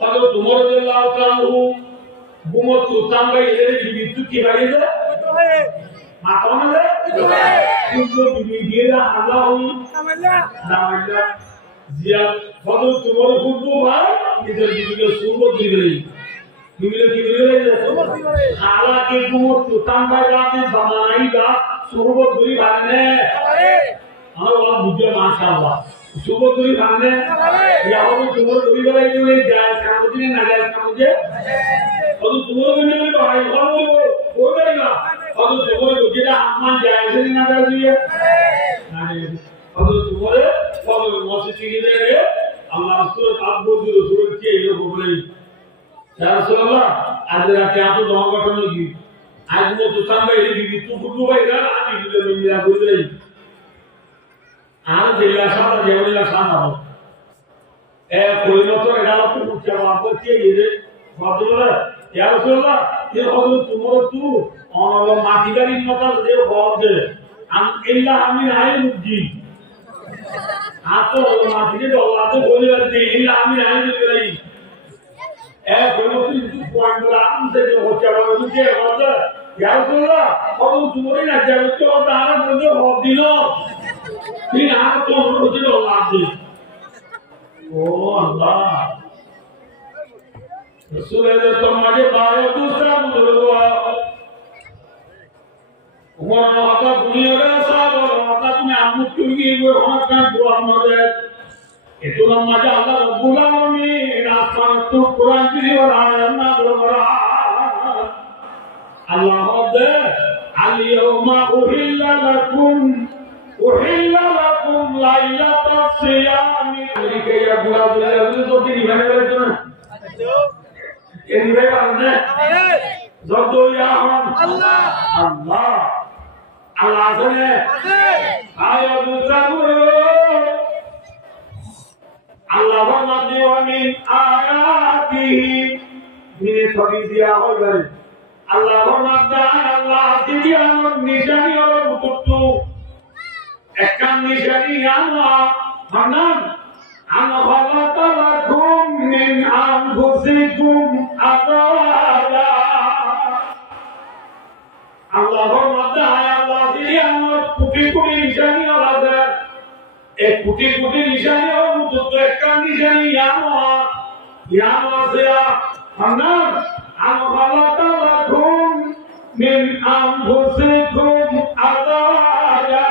হযরত ওমর রাদিয়াল্লাহু তাআলা বুমত তুতাম্বাই এর বিদ্যুৎ কি বাড়িয়ে মাতামলে কিন্তু বিবিরা আল্লাহ নামাল্লা জিয়া হযরত ওমর ফুটবো ভাই এদের বিবিকে সুরব দিবেই বিবিলে কি দিবেই হালাকে বুমত তুতাম্বাই রাতে বানাইবা সুরব দুই ভানে আমার ওয়া বুঝে মাশাআল্লাহ সুরব দুই ভানে ইয়া হযরত ওমর দুই বেলায় দুই যায় কামুদিনে না যায় কামুদে হযরত ওমর দুই বেলায় হয় বলো ওই না হযরত ওমর যেটা আম্মান যায় সেদিন না যায় দিয়ে হযরত ওমর ফজর মসজিদে গিয়ে আল্লাহ রাসূল আব্দুল রাসূল কে এরকম বলেই ইয়া রাসূলুল্লাহ আজ রাতে এত ধর্মঘটন কি আজ মত সামনে এই দিদি তু ফুটু ভাইরা আমি দিলে মিয়া বলেই আর দিলা সারা দেওয়ালা সারা এ কইলো তো এগালো তো মুখে বাবা কে এরে ফজর ইয়া রাসূলুল্লাহ যে হযরত ওমর তু অনল মাটিগারির মত যে বলছে ইল্লা আমি নাই মুজি আতো মাটিকে দলাতে বলে দিই ইল্লা আমি নাই দিই এ কোন কিছু পয়েন্ট রাম থেকে হচ্ছে বাবা যে হচ্ছে ইয়া রাসূলুল্লাহ হযরত ওমর না যাবে তো তারা বলে হব দিন তিন আর তো হচ্ছে দলাতে ও আল্লাহ রাসূলের তোমাকে বায়ু দুসরা বুঝলুয়া উমর মাতা দুনিয়ার সাহাবা মাতা তুমি আমু তুমি গো হক দোয়া মদে এতো নামাজ আল্লাহ রাব্বুল আলামিন আসমান তো কোরআন দিয়ে আয়াত না বলা আল্লাহ দে আলিয়াউমা উহিল্লা লাকুম লাইলাতাস সিয়ামি লিখে ইয়া বুলা বুলা তো কি নিভানে বলে না এই নিভাই পারবে যত ইয়া আল্লাহ আল্লাহ আল্লাহ আছে আয়া দুসাবুর আল্লাহ মাদি ওয়া মিন আয়াতিহি মিনে থরি দিয়া হবে আল্লাহ মাদা আল্লাহ দিয়া নিশানি ও মুতু একখান নিশানি আল্লাহ মানান আন খালাকালাকুম মিন আনফুসিকুম আযাওয়াজা আল্লাহর মাদা আল্লাহ দিয়া কোটি কোটি নিশানি আছে এক কোটি কোটি নিশানি ও মুতু একখান নিশানি ইয়া ওয়াসিয়া মানান আন খালাকালাকুম মিন আনফুসিকুম আযাওয়াজা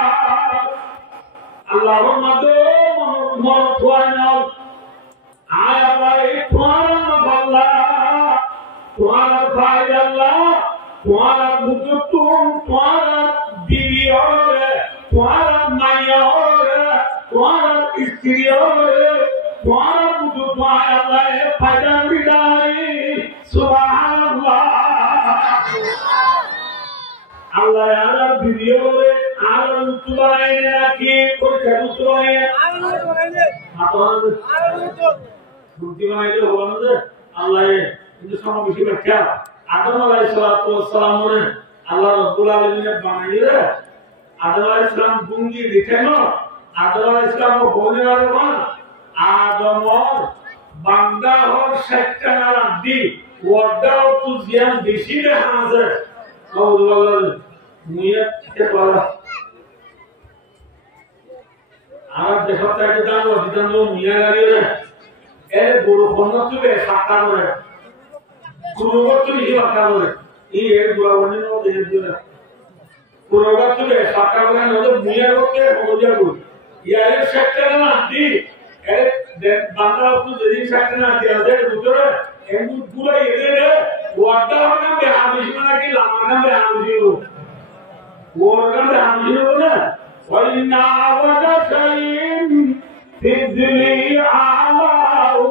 আল্লাহর মাদে মরফানাও আয়ালাই তোয়ারা বাল্লা তোয়ারা ফায়দাল্লাহ তোয়ারা বুতুতুম তোয়ারা বিবিয়রে তোয়ারা মাইয়রে তোয়ারা স্ত্রীয়রে তোয়ারা বুতুতু আয়ালাই ফায়দা বিদাই সুবহানাল্লাহ আল্লাহ আর বিবিয়রে আর তুলাই রাখি পরীক্ষা তুলাই আল্লাহ কিন্তু সমাবেশী ব্যাখ্যা আদম আলাইহিস সালাম আল্লাহ রাব্বুল আলামিনের বানাইলে আদম আলাইহিস সালাম গুঙ্গি লিখেন আদম আলাইহিস সালাম বলেন আদম বান্দা হর শয়তান দি ওয়াদাও তু জিয়ান বেশি রে হাজার আল্লাহ মুইয়া কে বলা আর দেশটাকে জানো দিদান মুইয়া লাগে এ বড় বন্ধুবে সাকা করে কুরবতুনি সাকা করে এই এর দুয়াবনি নো দেব দিনা কুরবতুবে সাকা করে নদে মুইয়া করতে হয়ে যাবে ইয়ারে শক্তি না দি এ বাংলা তো যেদিন শক্তি না দেওয়ার ভিতরে এমন পুরো এদের ওয়াদা হবে বেহাবিশ মানে কি লামানা বেহাবিশ ওরগান বেহাবিশ না ওয়াইনা ওয়াদা শাইন ফিযলি আলাউ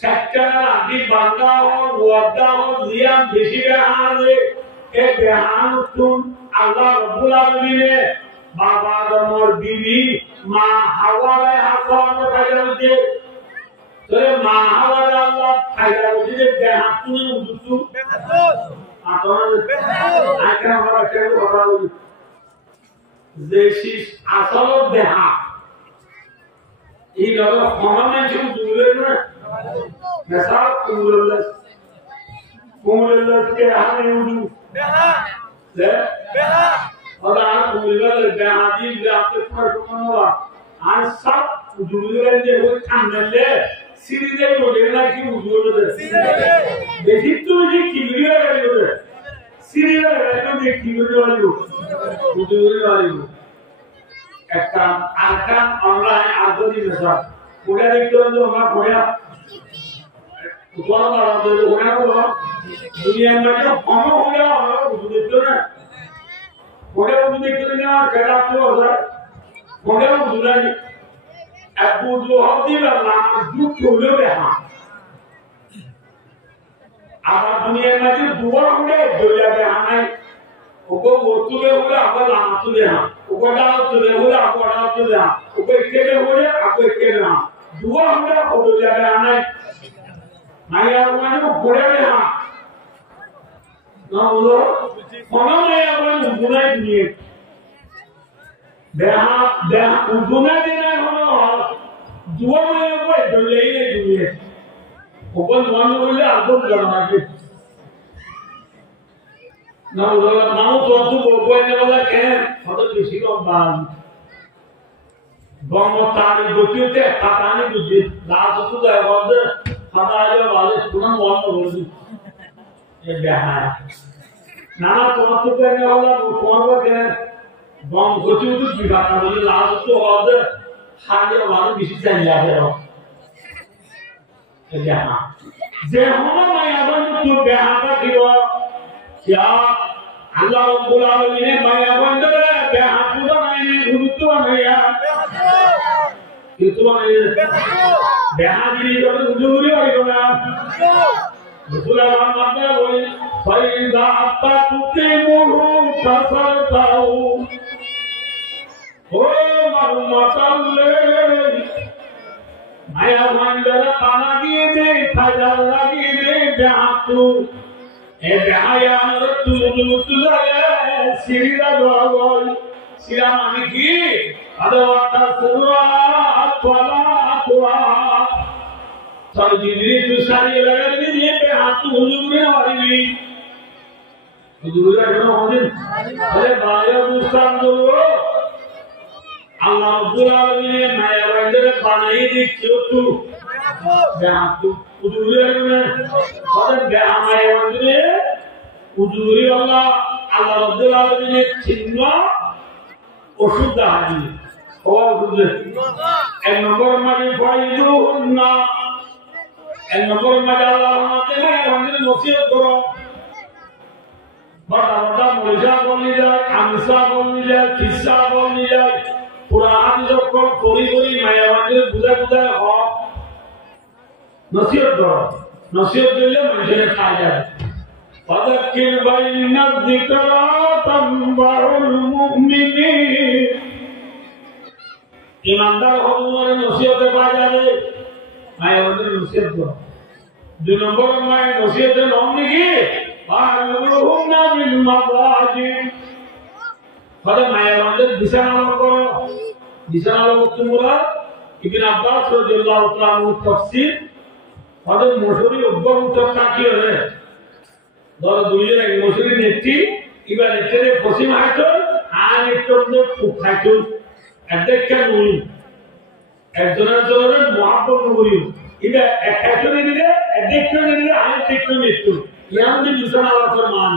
শক্তি দি বাংলা ওয়াদা জিয়ান বেশি বেহানে এ বেহানুতুন আল্লাহ রাব্বুল আলামিনে বাবা আদমর বিবি মা হাওয়ায়ে হাসান ফাইদাউদ্দিন তোরে মা হাওয়ায়ে আল্লাহ ফাইদাউদ্দিন বেহাতুন উদুতু বেহাতুন আতন আইকা আমরা কেন কথা বলি যে শীষ আসল দেহা এই লগে সমানে কিছু দূরে না Mesela kumulellas ke hane udu. Le? Ada kumulellas behadi beate performanwa. Ansap udulere je wo kanelle siride modena ki udulere. Behittu je kibriya galiyo. Siride galiyo je kibriya galiyo. Udulere galiyo. একটা Arkan online Adori মেসা ওটা দেখতে হলো আমরা পড়া কোন না আমাদের ওটা হলো দুনিয়ার মধ্যে কম হলো আমরা বুঝতে দেখতে না ওটা বুঝতে দেখতে না কেডা তো আছে ওটা বুঝাই এক বুঝো হদি না দুঃখ হলো দেখা আমার দুনিয়ার মধ্যে দুয়া হলে দইয়া দেখা নাই ওগো ওতুলে হলে আবার লানা তুলে না ওগো ডাল তুলে হলে আবার ডাল তুলে না ওগো কেটে হলে আবার কেটে না দুয়া হলে ওগো যাবে আনাই মাইয়া মানে ঘুরে না না হলো কোনো মাইয়া মানে গুনাই দিয়ে দেহা দেহা গুনাই দিনা হলো দুয়া মাইয়া কই দলেই নে দিয়ে ওগো মন হলে আদর জানাকে না ওরা নাও তো বলবো না বলা কেন হয়তো বেশি কম বান গমতারি গতিতে পাতানি বুঝি লাজ তো যায় বলতে পাতালে বাজে কোন মন বলবি এ দেখা না তোমার তো কেন হলো তোমার কেন গম গতিতে বিভাগ বলে লাজ তো হবে হালে বাজে বেশি চাই লাগে এ দেখা যে হলো না আবার তো বেহাটা দিও क्या अल्लाह रब्बुल आलमीन ने माया बंद करे बेहात तो नहीं गुरुत्व नहीं यार कितु नहीं बेहात नहीं जो गुरुरी और कोना रसूल मोहम्मद ने बोले फैजा अत्ता तुते मुहु फसल ताऊ ओ मरुमतल्ले माया बंद करे पाना दिए दे फजल लगी दे बेहात এ বেহায়া আমাদের তুলে সিরিরা দোয়াল সিরাম আমি কি আদাওয়াতা সুরা তোলা তোয়া সরজিরি তুসারি লাগাবি নিয়ে হাত হুজুরে মারিবি হুজুরে কেন হবেন আরে বায়া মুস্তান দো আল্লাহ রাব্বুল আলামিন মায়া বান্দারে বানাই দিচ্ছে তো বেহাত হুজুরে মানে বেহামায় বান্দরে হুজুরি আল্লাহ রাব্বুল আলামিনের চিহ্ন ওষুধ দাঁড়ি ও বুঝলে এক নম্বর মানে ফাইদুন না এক নম্বর মানে আল্লাহ আমাদের বান্দারে নসিহত করো বড় বড় মজা বলি যায় আমসা বলি যায় কিসসা বলি যায় পুরা হাদিস যখন পড়ি মায়া বান্দারে বুঝা হয় नसीहत करो नसीहत दिले मनुष्य खा जाए फदक्किर बैना जिक्रा तंबाउल मुमिनीन ईमानदार होने नसीहत पा जाए मैं उन्हें नसीहत करो दो नंबर में नसीहत नौनी की फारुहुना बिल मवाजी फदक मैं उन्हें बिसाना लो तुमरा इब्न अब्बास रज़ियल्लाहु ताआला अन्हु तफसीर और मशहूरी उब्बर उत्तर ताकि है दौर दुनिया में मशहूरी नेत्री इबा नेत्रे पश्चिम हाइटो आन एकटो में फुकाइटो अध्यक्ष क्या नूरी একজনের মহাব্বত নগরী ইবা একজনে দিলে অধ্যক্ষ দিলে আন একটু মৃত্যু ইয়াম যে বিছানা আলাদা মান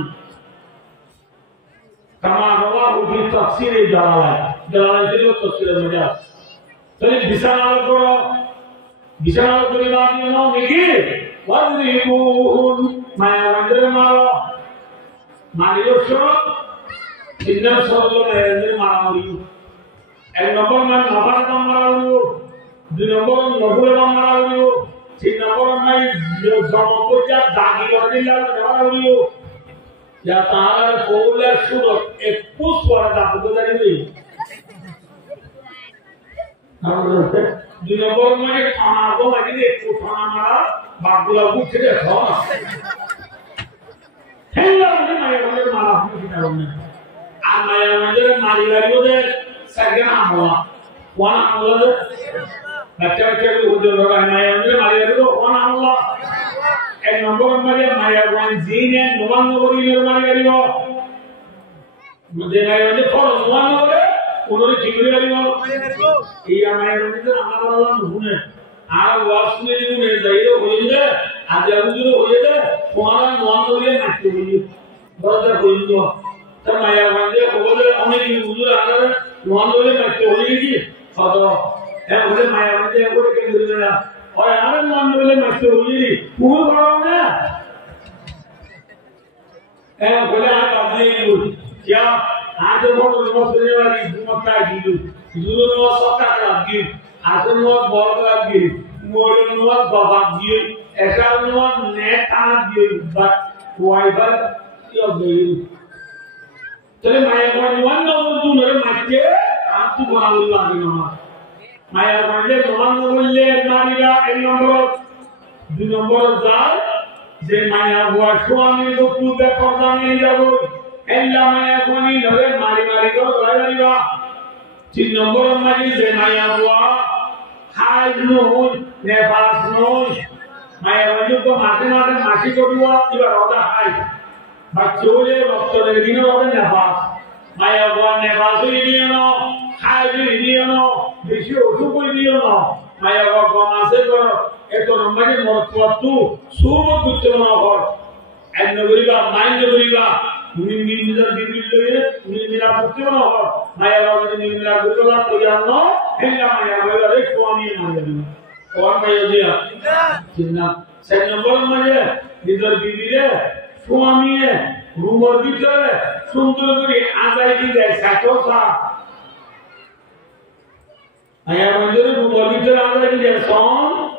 কামা রাওয়াহু ফি তাফসীর জালালাইন ছিল তাফসীরের মধ্যে তাহলে বিছানা আলাদা করো বিছানা করে বানিয়ে নাও নাকি ওয়াজরিবুন মায়া বান্দারে মারো মারিও সব ইন্নার সরল মায়াদের মারামারি এক নম্বর মানে নফার দাম মারামারিও দুই নম্বর নফুলের দাম মারামারিও তিন নম্বর মানে জমপজা দাগি করে মারামারিও या तारा कोला सुरो 21 वाला दाग गुजारी नहीं দুই নম্বর মানে খানা গো মানে একটু খানা মারা বাগলা উঠে রে খাওয়া হেলা মানে মায়ের মারা আপনি কি জানেন আর মায়ের মারি গাড়িও দে সাগনা আমলা ওয়ান আমলা দে বাচ্চা বাচ্চা কো হুজুর মায়ের মারি গাড়িও ওয়ান আমলা এক নম্বর মাঝে মায়া ওয়ান জিনে নোমান নগরীর মানে গরিব মধ্যে মায়া মানে ফরজ নোমান নগরে কোনরে ঠিক করে গরিব এই মায়া মানে আমরা বললাম শুনে আর ওয়াজ শুনে দিনে যাইও হইলে আজ আগুলো হইলে কোয়ালা নোমান নগরে নাচতে হইল বড় হইল তা মায়া মানে ওদের অনেক হুজুর আলাদা নোমান নগরে নাচতে হইল কি কত হ্যাঁ বলে মায়া মানে করে কেন দিল না और यार मान लो ले मत होली पूरा करो ना ए बोले आप अपने क्या आज वो सुनने वाली मक्का गिलू गिलू नो सत्ता का गिल आज नो बॉल का गिल मोरे नो बाबा गिल ऐसा नो नेता गिल बट वाइबर यो गिल चले माया को वन नो तू नरे मत आप तू बना लो आगे ना মায়া মানে নোমান বললে মারিয়া এক নম্বর দুই নম্বর যায় যে মায়া হওয়া স্বামী বস্তু ব্যাপার জানিয়ে যাব এল্লা মায়া কোনি ধরে মারি মারি করে ধরিবা তিন নম্বর মানে যে মায়া হওয়া হাই নয় নেফাস নয় মায়া মানে তো মাঝে মাঝে মাসি করবা এবার ওটা হাই বা চলে রক্তের দিনে হবে নেফাস মায়া হওয়া নেফাস হইয়ে না হাই হইয়ে না বেশি ওষুধ করে দিও না মায়া বাবা মাসে করো এত নম্বরে মতওয়াতু সুব করতে না কর এক নগরীবা মাইন্ড নগরীবা মিমিলার বিবিলরে মিমিলা করতে না কর মায়া বাবা মিমিলা করলা তো জানো হেলা মায়া বাবা রে স্বামী মানে কোন মায়া দিয়া চিন্না সেই নম্বর মানে নিজের বিবিরে স্বামী রুমের ভিতরে সুন্দর করে আজাই দিয়ে সাতোসা ayah menjadi bagi terangkan dia son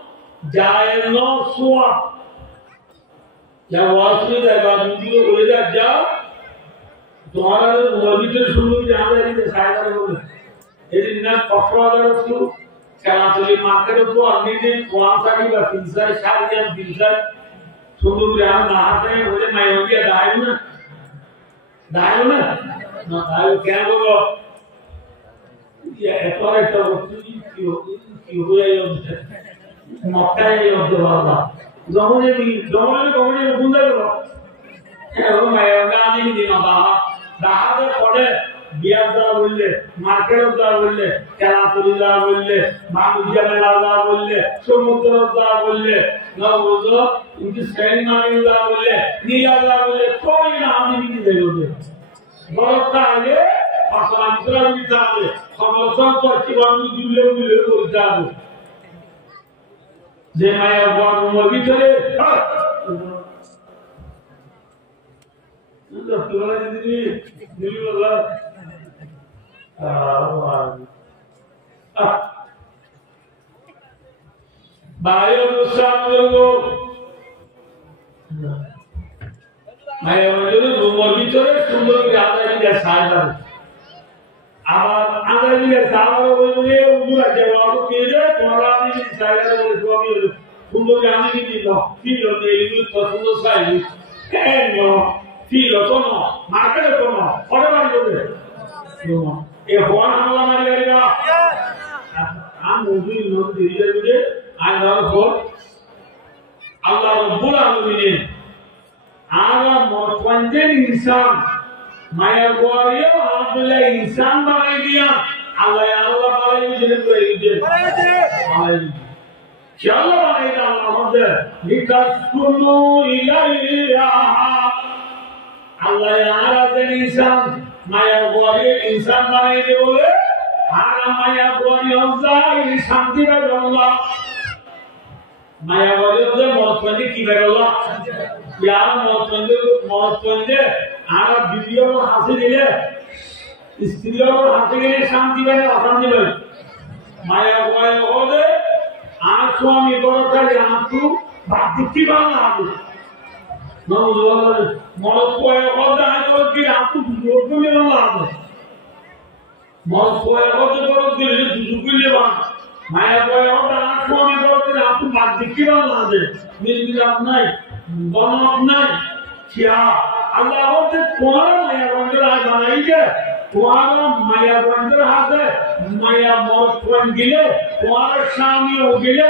jalan no suap yang wasmi dah bagi dia boleh dah jauh तुम्हारा तो बगी ter सुनु jangan dari saya kalau jadi nak pakwa tu kalau tu market tu andi ni kuasa kita pinsa syariah pinsa सुनु jangan nahate boleh mayu dia dayu na dayu क्या होगा ya itu kihuya yang makai yang terbawa zaman ini bunda loh orang mayor kami ini dah ada pada biar dah boleh market dah boleh kelapuri dah boleh bagu jalan dah boleh semudra dah boleh nggak boleh ini selain mari dah boleh nila dah boleh koi nama ini boleh berapa aja pasangan Islam kita boleh kalau sampai ciwan itu dulu berjalan Jemaah buat rumah kita le. Sudah keluar ini Allah. Bayo rusam logo. Bayo jadi rumah kita le sumber ada di sana. Abar ada di sana boleh udah jawab kita orang ini saya boleh suami sumber kami ini loh. Filo ni itu terus saya. Kenyo filo tono market tono orang lagi boleh. Bukan Allah mari kita. Mungkin nanti dia boleh. Anda pun Allah Rabbul Alamin. Agar mertuanjen insan Maya Guaria Abdullah insan bangai dia Allah bangai jadi bangai Siapa bangai dia Allah mada Dikaskunu ilaiha Allah aradan insan Maya Guaria insan bangai dia boleh Ara Maya Guaria Allah shanti bagi Allah Maya Guaria Allah mertuanjen ki bagi Allah यार मौतवंदे आरा बिलियों को हासिल किले स्त्रियों को हासिल किले शांति बने अशांति बने माया गुआए होदे आश्वामी बरोता यहाँ तू बातिकी बांगा आदि नौजवान मौतवंदे होदे आश्वामी की आपको जोड़ में बांगा आदि मौतवंदे होदे बरोते ले दुजुकी ले बांग माया गुआए होदे आश्वामी बरोते आपको बातिकी बांगा आदि मिल अपना बनों नहीं क्या अल्लाह होते तुम्हारा माया बंदर आज बनाएंगे तुम्हारा माया बंदर हाथ है माया मौत बन गिले तुम्हारा शामी हो गिले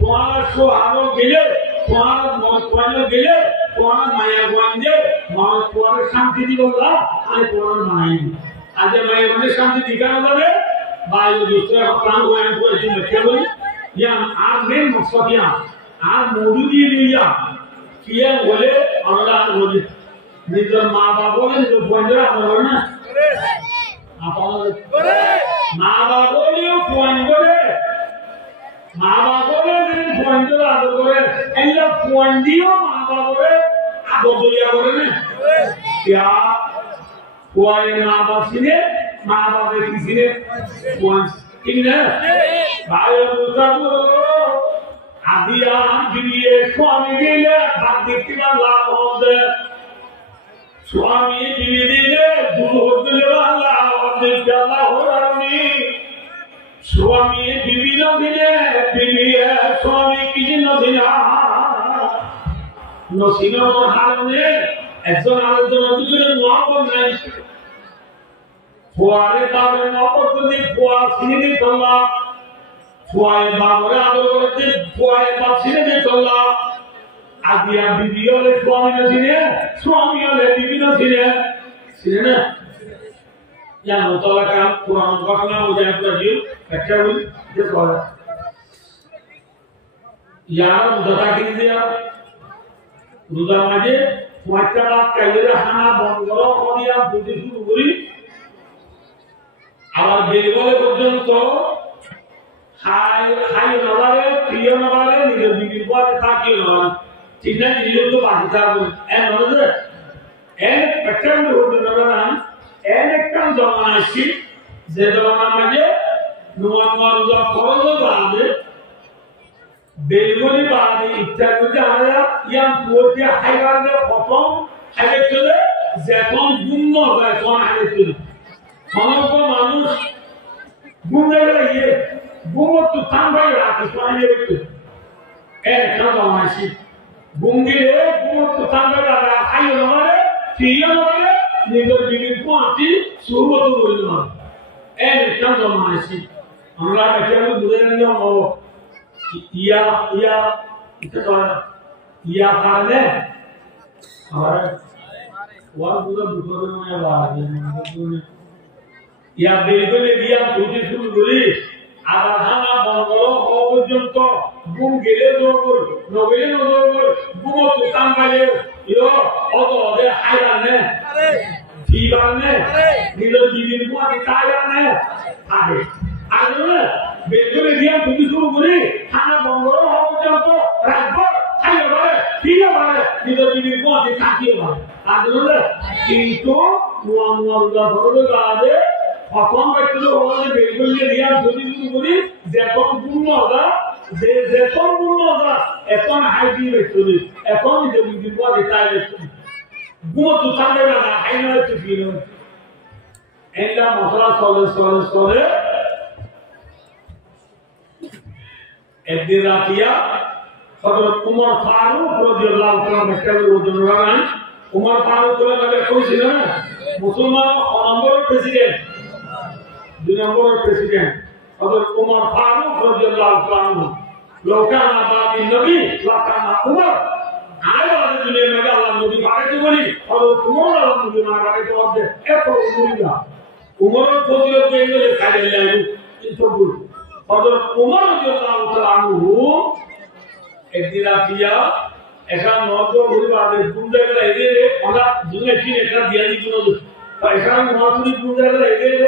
तुम्हारा सुहाग हो गिले তোমার মন তোমার গেলে তোমার মায়া গঞ্জে মন তোমার শান্তি দিব না আমি তোমার মাই আজ মায়া গঞ্জে শান্তি দিকানো যাবে বায়ু দুসরা প্রাণ ওয়ান को ऐसे बच्चे बोली या आज मेन मकसद या आज मौजूदी लिया किया बोले अल्लाह बोले निजर माँ बाप बोले जो बंदरा बोले ना आप बोले माँ बाप बोले बंदरे माँ बाप बोले दिन बंदरा बोले ऐसा बंदियों माँ बाप बोले आप बोलिया बोले ना क्या हुआ ये माँ बाप सीने माँ बाप किसी ने किन्ने भाई मुझको आदिया बिलिए स्वामी दिले भक्ति किला लाभ होते स्वामी बिलिए दूर दिले लाभ होते ज्यादा हो रही स्वामी बिलिए दिले बिलिए स्वामी किसी न दिला नसीनो तो हालने ऐसा हाल तो तुझे नुआपन नहीं फुआरे बाबे नौपतनी फुआ सीने तल्ला फुआए बाबरे आदोरते फुआए बाप सीने तल्ला आदिया बीबीओले स्वामी ओले बीबी न सीने ना या नौतला का पुराना घटना हो जाए पूरा जीव अच्छा बोली ये सवाल यार रुदा की दिया रुदा माजे फुआचा बाप कहिए हाना बंगलो हो दिया बुद्धि शुरू करी আমার বেলগলে পর্যন্ত হাই নবারে প্রিয় নবারে নিজের বিপদে থাকি নবারে ঠিক না নিজের তো বাঁচতে থাকবো এন হলো এন প্যাটার্ন হতে না এন একটা জমানা আসছি যে জমানার মাঝে নোয়ার যা খরচ বাড়বে বেলগলি বাড়বে ইত্যাদি আমরা ইয়াম পুরোটি হাইবারে প্রথম হাইবে চলে যখন গুণ হয় তখন হাইবে চলে সমস্ত মানুষ গুণে গিয়ে গুমত থামবাই রাখে সোয়াইলে বিটু এর কাজ আমাসি গুঙ্গিলে গুমত থামবাই রাখা আইও নরে ফিরিও নরে নিজের জীবন কোয়াতি সুরত বলি না এর কাজ আমাসি আমরা কেবল বুঝে নিও ও ইয়া এটা তো ইয়া কারণে আর ওয়া বুঝা বুঝবে না বাজে या बेलगले दिया तुझे शुरू करी आराधना बंगलो हो पর্যন্ত गुम गेले दोगुर नगले नगुर गुमो तुताम बाले यो অত অদে হাইরানে ফিবানে নিলো দিদিন কো আদি তায়ানে আগে আগে বেলগলে দিয়া তুঝে শুরু করি থানা বঙ্গলো हो পর্যন্ত রাখবো খাইও বারে ফিরে বারে নিলো দিদিন কো আদি তাকিয়ে বারে আগে কিন্তু নোয়া ধরে গাদে এখন একটু আমাদের বেলগলি দিয়া যদি শুরু করি যখন পূর্ণ হবে যে যখন পূর্ণ হবে এখন হাইডি বেচলি এখন যে বিপদ এটা বেচলি গুণ তো থাকবে না আইনা একটু ফিল এলা মশলা চলে একদিন রাতিয়া হযরত উমর ফারুক রাদিয়াল্লাহু তাআলা মক্কার ওজনরান উমর ফারুক রাদিয়াল্লাহু কইছিল না মুসলমান নম্বর প্রেসিডেন্ট দুই নম্বর প্রেসিডেন্ট হযরত উমর ফারুক রাদিয়াল্লাহু তাআলা লোকানা বাদি নবী লোকানা উমর আয়াত দুনিয়া মে আল্লাহ নবী বাড়াইতে বলি হযরত উমর আল্লাহ নবী বাড়াইতে হবে এত উমরিয়া উমরের ফজিলত এগুলো কাজে লাগে কিন্তু হযরত উমর রাদিয়াল্লাহু তাআলা একদিন আপিয়া একা নজর পরিবারের গুন্ডারা এদের ওরা দুনিয়া কি একটা দিয়া দিছিল পয়সা নজরি গুন্ডারা এদের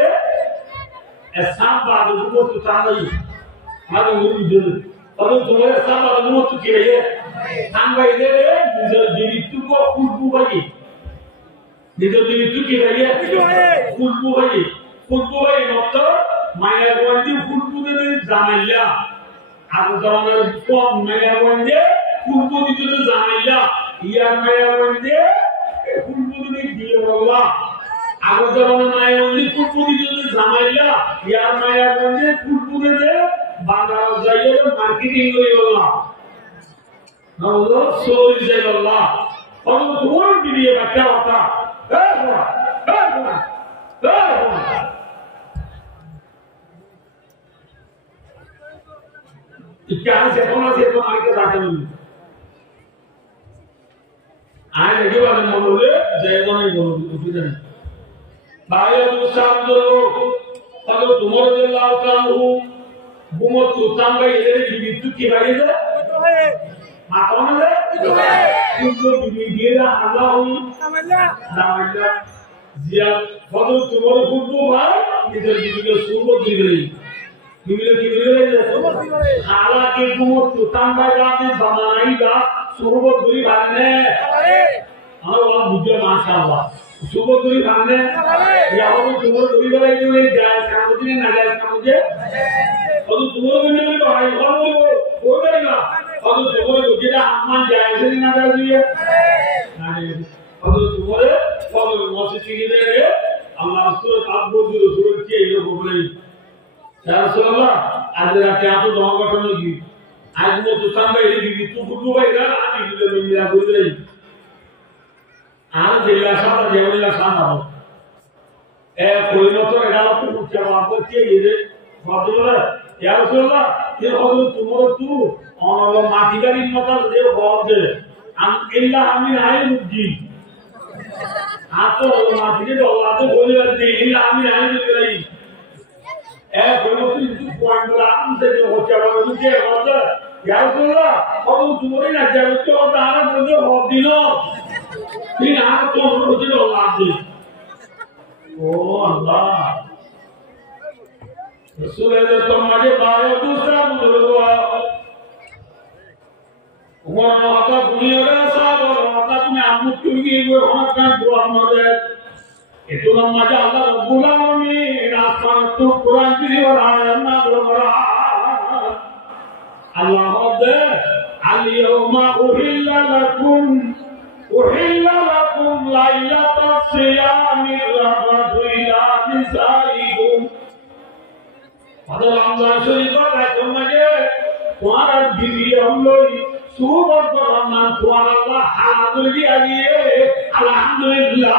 সাবা দুটো তো চালাই আরে ওই দিল আর তোমার সাবা দুটো তো কি রে সাংবা এদের নিজের জীবিতকো কুলবু ভাই নিজের জীবিতকো কি রে কুলবু ভাই মত মায়া গন্ডি কুলবু দে জামাইয়া আর জওয়ানের কম মায়া গন্ডি কুলবু দিতে জামাইয়া ইয়ার মায়া গন্ডি কুলবু দিয়ে আল্লাহ আগে জওয়ানের মায়া গন্ডি কুলবু দিতে জামাইয়া ইয়ার মায়া গন্ডি কুলবু দে বাজার যাইয়ে মার্কেটিং করে আল্লাহ নাও সোই যাই আল্লাহ আর তোমার দিয়ে বাচ্চা কথা क्या से कौन से तो आगे जाते हैं আয় দেখে বাদে মনে হলে জায়গায় বলো অসুবিধা নেই বাইরে দুসাম ধরো তাহলে তোমার যে লাভ কামু বুমত তুতাম ভাই এদের কি বিদ্যুৎ কি বাইরে যায় মাথা মানে কিন্তু বিবিরা আল্লাহ নামাইলা জিয়া বলো তোমার ফুটবো ভাই এদের বিবিকে সুবত দিবে বিবিকে কি দিবে হালাকে বুমত তুতাম ভাই রাতে বানাইবা সুবত দুই বানে আমার বাবা বুঝে মাশাআল্লাহ সুবদুরি ভাঙনে ইয়াও তোমার দুই বেলায় যে যায় সামুদ্রে না যায় সামুদ্রে কত তোমার বন্ধু বলে ভাই বলো ওই না কত তোমার যেটা আম্মান যায় সেটা না যায় দিয়ে না কত তোমার কত মসজিদ থেকে গিয়ে আল্লাহ রাসূল আব্বুর রাসূল কে এরকম বলে ইয়া রাসূলুল্লাহ আজ রাতে এত ধর্মঘটন কি আজ মত সামনে এই বিদ্যুৎ ফুটু ভাইরা আমি দিলে মিলা বুঝলেই আর জেলা সাদা জেলা সাদা এ পরিণত এগালো তো মুখ্য বাবা কে এর বদলা ইয়া রাসূলুল্লাহ কে হলো তোমার তু অনল মাটিগারির মত যে বদে আম ইল্লা আমি আই মুজি আতো মাটিকে দলাতে বলে দে ইল্লা আমি আই মুজি এ পরিণত কিন্তু পয়েন্টলা আম থেকে হচ্ছে বাবা কে বদে ইয়া রাসূলুল্লাহ হলো তোমার না যাবে তো তারা বলে হদ দিল तीन हाथ तो रोज औलाद ओ अल्लाह रसूल ने तो मुझे बायो दूसरा बुजुर्ग उमर आता दुनिया रे साहब और आता तुम्हें आमुद क्योंकि वो हम का दुआ मांगे itu namanya Allah Rabbul Alamin asmantu Quran di warana bermara Allah hada al-yawma uhilla lakum أحل لكم ليلة الصيام الرفث إلى نسائكم هذا الله شريف لكم مجھے تمہارا بیوی ہم لوگ صوبت برہمان تمہارا اللہ حاضر دیا دیئے الحمدللہ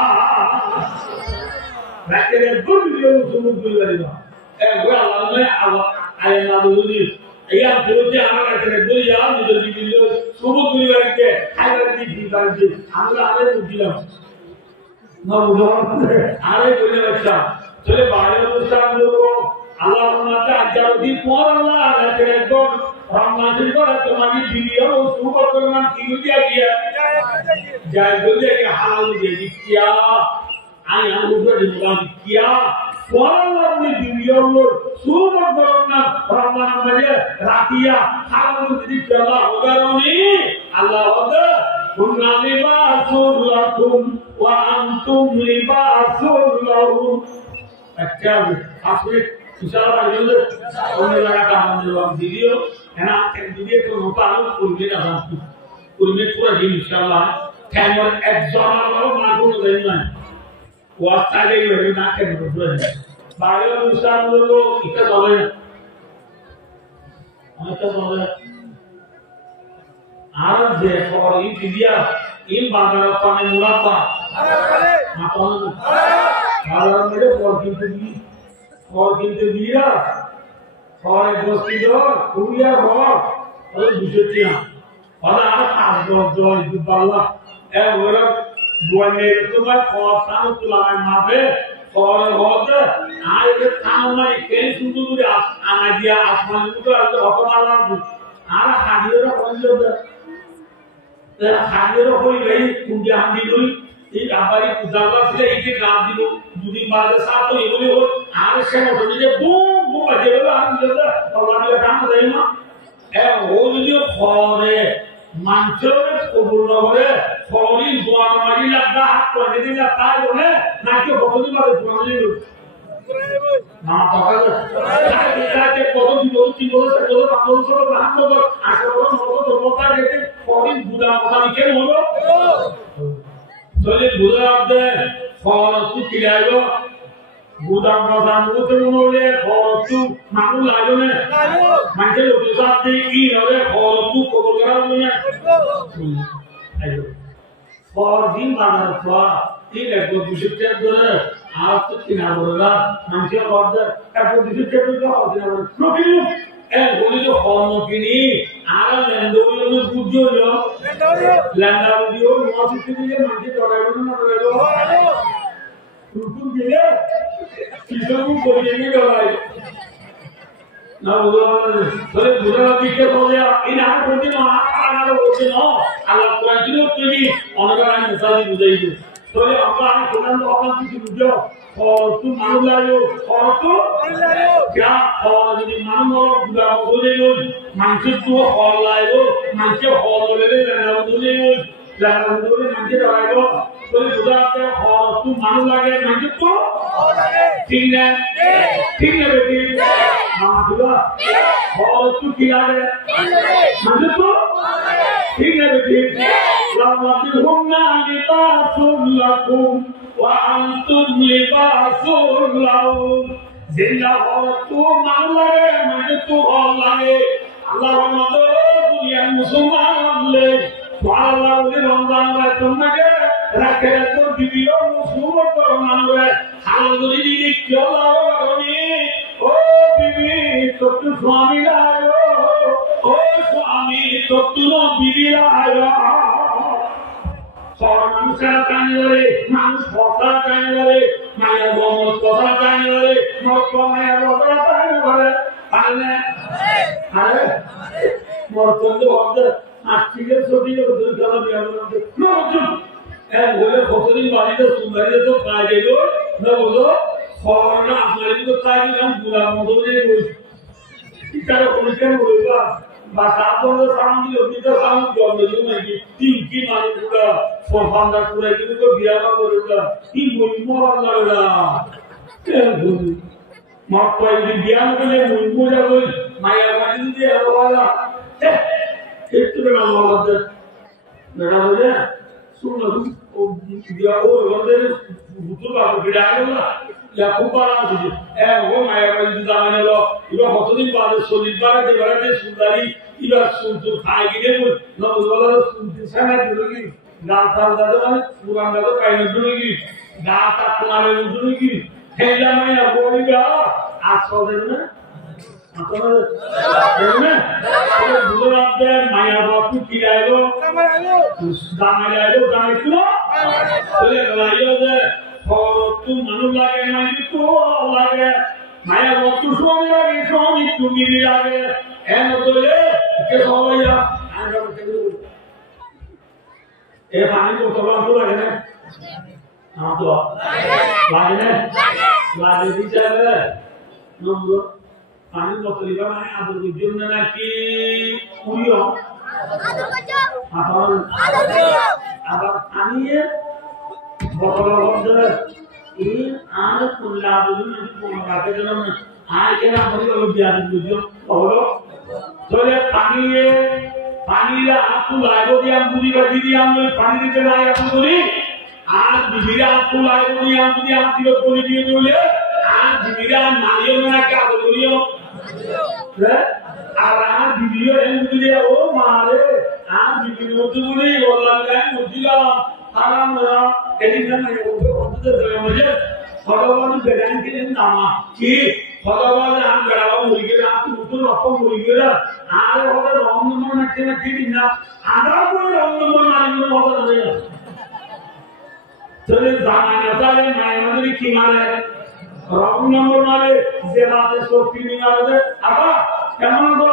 لیکن ایک دو بیوی صوبت دیا دیئے وہ اللہ نے آئینہ دوزی या पुरुषे आम्हाला ट्रेडर या निधी दिलो सुबह दुनियाचे हायराची दिवाळी आम्हाला आले दिला मग उदाहरण आले बोलले अच्छा चले बाहेर दुसरा लोक আল্লাহ আমাকে আজাদি পর আল্লাহ আলা ट्रेडर রহমানের করে তোমাকে দিও সুবহ করমান কি দিয়া গিয়া যায় বলে কি হাল দিয়ে কিয়া আই আমুদে দিলাম কিয়া Wallahu biyallah subuh corona Rahman maje ratia salam jadi Allah udaroni Allah wada kunna libasul lakum wa antum libasul lahum akab asli inshallah ayo onne laga kaam dewa video ena video ko notalo kurme na ham kurme pura din inshallah camera example magu dena ওয়াস্তালে হয়ে না কেন বুঝলেন বাইরে মুসলমান হলো এটা চলে না অনেকটা চলে আর যে পর এই ভিডিও এই বাংলা পানে মুরাদা মাপন আর মেরে পর কিন্তু দিয়া পরে বস্তিদর কুরিয়া হওয়ার ওই বিষয়টিয়া ওরা আর কাজ জয় দুবাল্লা এ ওরা Buane itu kan kalau tahu tulangan mabe, kalau hoda, ada tahu mai kain sudu tu dia, anak dia asman itu ada apa malam tu, ada hadir orang juga, hadir orang lagi kunci handi dulu, ini abadi kuzaga sila ini kamdi dulu, jadi malam satu ini boleh, ada semua tu dia boom aja boleh handi juga, kalau dia kamu dah ima, hoda dia khore, mancur kubur lahore. Foreign buana mari lagda hat pone dina tai bole na ke bokodi mare buana le na paka ta ke kodo dibo ti bole se kodo pakol so rahat kodo akoro kodo mota dete foreign buda mota ke holo tole buda abde foreign tu kilayo buda mota mute mole foreign tu manu lajo ne manje lo sabde i ore foreign tu kodo gara ne ayo Foreign mana tua, ini aku bisipkan dulu, aku tidak boleh, nanti aku ada, aku bisipkan dulu, aku tidak boleh. বলি তো কর্ম কিনি আর ল্যান্ডওয়ারি বুঝছো ল্যান্ডওয়ারি ও মসজিদ থেকে মাঝে ডরাইবো না ডরাইবো রুকুন দিলে কিছু করিয়ে নিয়ে ডরাই না বলে বুঝা দিকে বলে এই না করতে না আর বলছে না আল্লাহ কোয়াইলো তুমি অনগান মেসাজি বুঝাইছো তবে আমরা কোরআন অকাল কিছু বুঝো তো মানুষ লাগো তো যা যদি মানুষ বুঝা বলে মানুষের তো হল লাগো মানুষের হল হলে জানা বলে জানা বলে মানুষের লাগো বলে বুঝাতে তো মানুষ লাগে মানুষের তো ঠিক না বেটি মামা হল তো কি লাগে মানুষের তো ঠিক না বেটি لَوْمَتِهُنَّ لِبَاسٌ لَكُمْ وَأَنْتُمْ لِبَاسٌ لَهُمْ জিন্দা হতো মানলারে মানে তো আল্লাহে আল্লাহর মত দুনিয়ার মুসলমানলে আল্লাহর রমজান রাত তোমাকে রাখে তো দিবিও মুসলমান মানবে হালদুরি দিদি কেউ লাগনি ও বিবি তো স্বামী আয়ো ও স্বামী তো বিবি আয়ো মানুষের কানে মানুষ কথা কানে মায়ের বমত কথা কানে মত মায়ের কথা কানে আরে মরতন্দ হচ্ছে আজকের ছবি ওদের গলা বিয়ার মধ্যে নতুন বলে কতদিন বাড়িতে সুন্দরীতে তো কাজ এলো না বলো খবরটা আপনার তো কাজ নাম গুলার মতো নিয়ে বলছি তারা পরিষ্কার বলবা বা সাতজনের সামনে অভিজ্ঞতা সামনে জন্মেছিল নাকি তিনটি মানুষগুলা সফান্দা করে কিন্তু বিয়ার করেছিল কি মহিমা লাগলা মাপাই বিয়ার করে মহিমা যাবে মায়া বাড়ি দিয়ে আলাদা একটু না আমাদের না বলে শুনো ও বিয়া ও ওদের বুতুল বাবু বিড়া গেল या खूप आराम होती है वो माया वाली जमाने लो इबा होतनी बाद सोली बारे सुंदरी इबा सुंदर खाएगी ने न बोला सुंदर साना जुड़ेगी गाता दादा ने पुरान दादा काई जुड़ेगी गाता तुम्हारे जुड़ेगी हेला माया बोलेगा आज सो दिन ना आपने ये बुलाते दे माया बापू की आएगा दामाइलो सुनो बोले लाइयो दे tu manu lage manu tu lage maya waktu suami tu miri lage eno tole ke soya anga betul pani ko tolong tu lage na ha tu lage na lage di jale nomor pani botol iba mane adu bijun na ki kuyo abar pani botol botol ini anak kuliah dulu nanti mau pakai dalam air kena beri kalau biar dulu kalau soalnya pani lah aku lalu dia budi bagi dia ambil pani di tengah aku budi dibira aku lalu dia tidak budi dia dulu dibira naliyo mana kya budi arah dibira yang budi dia oh mare dibira itu budi orang lain budi lah haram lah jadi kan yang itu मुझे भगवान बेदान के लिए नामा कि भगवान आम गड़ावा मुर्गीरा आप मुतुल अप्पा मुर्गीरा आरे होगा रॉन्ग नंबर नक्के नक्के दिना आधा कोई रॉन्ग नंबर मालूम होगा नहीं चले जाना चाहे मायने की मारे रॉन्ग नंबर मारे जेबाते सोफी नहीं मारे अब क्या मानो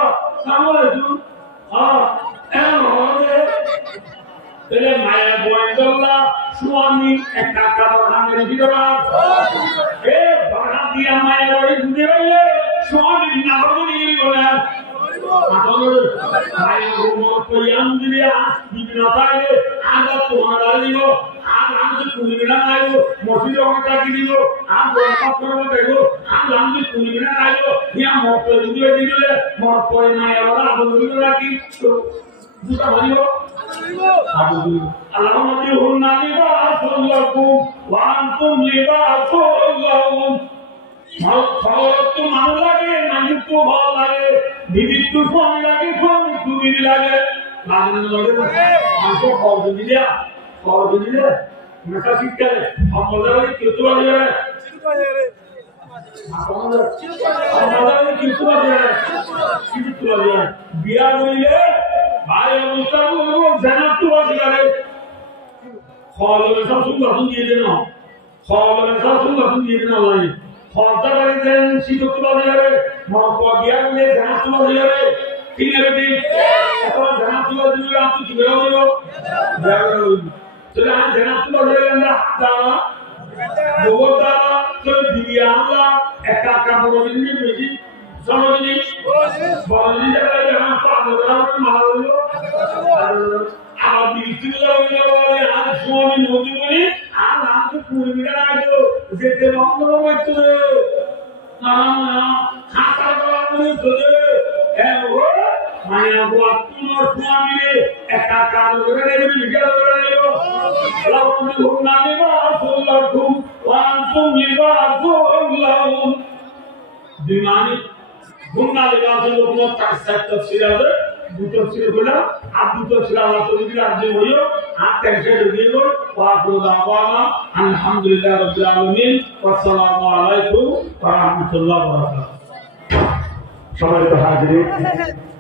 सामने जो हाँ तेरे माया बोएंडोला स्वामी एक काका बढ़ाने लगी तो बढ़ा दिया माया बोए दुनिया में स्वामी नारों नहीं बोला माया को कोयम दिया बिना पाए आधा तुम्हारा लियो आज हम तो कुलीना आयो मौसीरों का किलियो आप बोलता करो देखो आज हम तो कुलीना आयो यहाँ मौके दियो दियो मौके माया वाला बोलूँ लगी तो दूसरा बोलियो اللهم اجعلهن لباس لكم وانتم لباس لهم তো মানুষ লাগে মানুষ তো ভালো লাগে বিবি তো স্বামী লাগে স্বামী তো বিবি লাগে লাগে মানুষ খরচ দিলে মেশা শিক্ষা সম্পদের কেউ তো লাগে বিয়া করিলে ভাই অবস্থা জানার তো বাজিকারে সব সুন্দর দিয়ে দেন সব সুন্দর দিয়ে দেন খরচা করে দেন শিক্ষক বাজিকারে বিয়া করিলে জানার তো বাজিকারে ঠিক আছে ঠিক এখন জানার তো বাজিকারে আপনি কি বেরো দেবো চলে আমি জানার তো বাজিকারে আমরা হাত দেওয়া গোবর দেওয়া চলে দিয়ে আমরা একটা কাপড় বেশি সমাজী বড়জি যারা যখন পাগলরা মারা হলো আর বিস্তুলা বলে আর স্বামী নদী বলি আর আমাকে পূর্ণিমা আলো যেতে বন্ধ করতে না খাতা করা বলে চলে ও মায়া তোমার স্বামী একা কাজ করে দেবে বিকাল করে দেব লাউনি ঘুমনা নেবা সুল্লাহু ওয়া তুমি বাযুল্লাহু বিমানি ঘুমনা লেখা আছে লোকমত তার তফসির আছে দুটো তফসির হলো আর দুটো তফসির আল্লাহ তৌফিক রাখবে হইও আর টেনশন দিয়ে গো ওয়া কুদাওয়ানা আলহামদুলিল্লাহ রাব্বিল আলামিন ওয়া আসসালামু আলাইকুম ওয়া রাহমাতুল্লাহি ওয়া বারাকাতুহু। সম্মানিত হাজিরিন,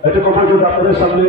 এটা কথা যদি আপনাদের সামনে